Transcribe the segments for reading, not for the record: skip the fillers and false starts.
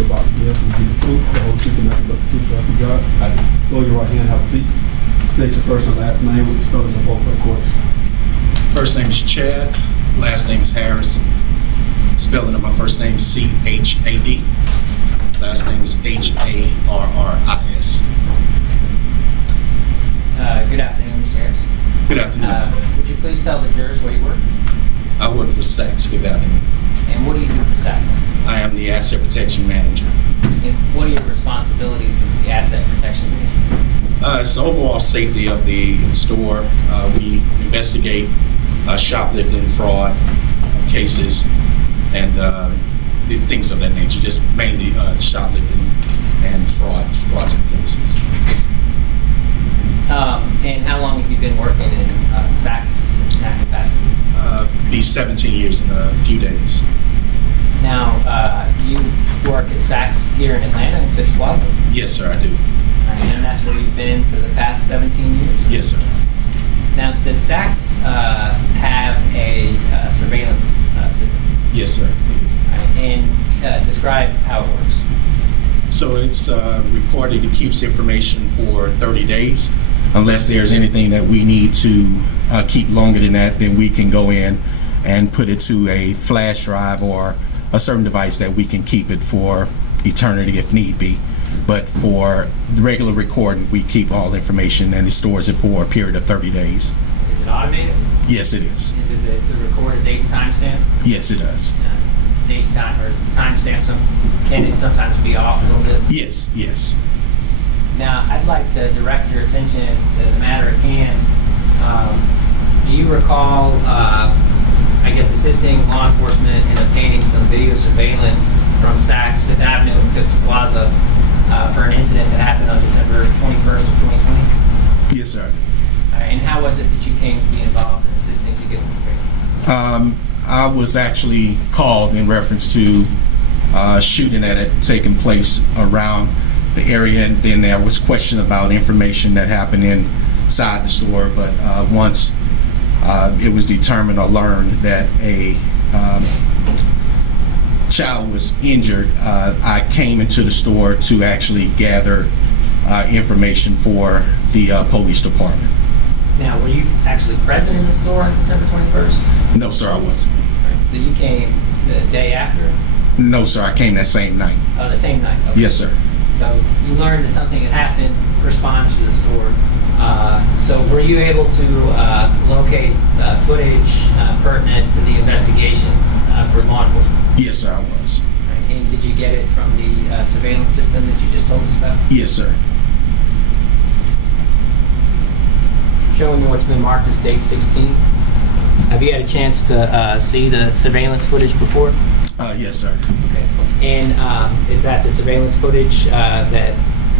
you're about to give will be the truth, the whole truth, and nothing but the truth, so help you God? I do. Lower your right hand, have a seat. State your first and last name with the spellings of both, of course. First name is Chad, last name is Harris. Spelling of my first name is C-H-A-D. Last name is H-A-R-R-I-S. Good afternoon, Mr. Harris. Good afternoon. Would you please tell the jurors where you work? I work for Saks Fifth Avenue. And what do you do for Saks? I am the asset protection manager. And what are your responsibilities as the asset protection manager? It's the overall safety of the store. We investigate shoplifting, fraud cases, and things of that nature. Just mainly shoplifting and fraudulent cases. And how long have you been working in Saks in that capacity? Be 17 years in a few days. Now, you work at Saks here in Atlanta in Phipps Plaza? Yes, sir, I do. All right, and that's where you've been for the past 17 years? Yes, sir. Now, does Saks have a surveillance system? Yes, sir. All right, and describe how it works. So it's recorded. It keeps information for 30 days. Unless there's anything that we need to keep longer than that, then we can go in and put it to a flash drive or a certain device that we can keep it for eternity if need be. But for the regular recording, we keep all information and it stores it for a period of 30 days. Is it automated? Yes, it is. And does it record a date and timestamp? Yes, it does. Date and time, or is the timestamp, can it sometimes be off a little bit? Yes, yes. Now, I'd like to direct your attention to the matter at hand. Do you recall, I guess, assisting law enforcement in obtaining some video surveillance from Saks Fifth Avenue and Phipps Plaza for an incident that happened on December 21st of 2020? Yes, sir. And how was it that you came to be involved in assisting to get the surveillance? I was actually called in reference to shooting that had taken place around the area, and then there was question about information that happened inside the store. But once it was determined or learned that a child was injured, I came into the store to actually gather information for the police department. Now, were you actually present in the store on December 21st? No, sir, I wasn't. Right, so you came the day after? No, sir, I came that same night. Oh, the same night? Okay. Yes, sir. So you learned that something had happened, responded to the store. So were you able to locate footage pertinent to the investigation for law enforcement? Yes, sir, I was. Right. And did you get it from the surveillance system that you just told us about? Yes, sir. Showing you what's been marked as State 16. Have you had a chance to see the surveillance footage before? Yes, sir. Okay. And is that the surveillance footage that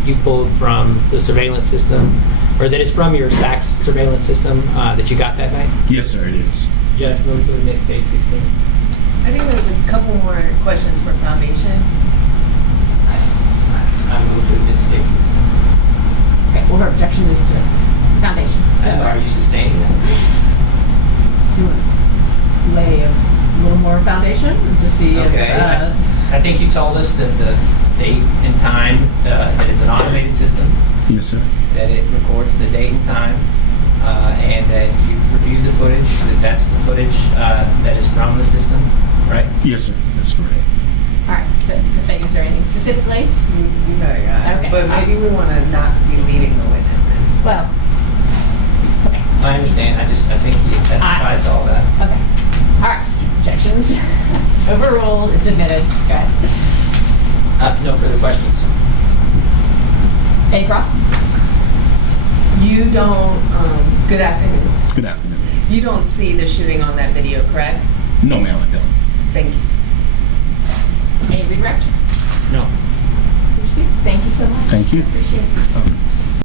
you pulled from the surveillance system, or that is from your Saks surveillance system that you got that night? Yes, sir, it is. Judge, move to admit State 16. I think there's a couple more questions for foundation. I move to admit State 16. Okay, well, her objection is to foundation. So Are you sustaining that? you want to lay a little more foundation to see Okay. if, I think you told us that the date and time, that it's an automated system, Yes, sir. that it records the date and time, and that you reviewed the footage, that's the footage that is from the system, right? Yes, sir. That's correct. all right, so Ms. Fagan, is there anything specifically? No, yeah. Okay. But maybe we want to not be leading the witnesses. Well, okay, I understand, I think you testified to all that. okay. All right, objections overruled, it's admitted. Go ahead. No further questions. A. Cross? You don't, good afternoon. Good afternoon. You don't see the shooting on that video, correct? No, ma'am, I don't. Thank you. A. Redirect? No. Thank you so much. Thank you. Appreciate it.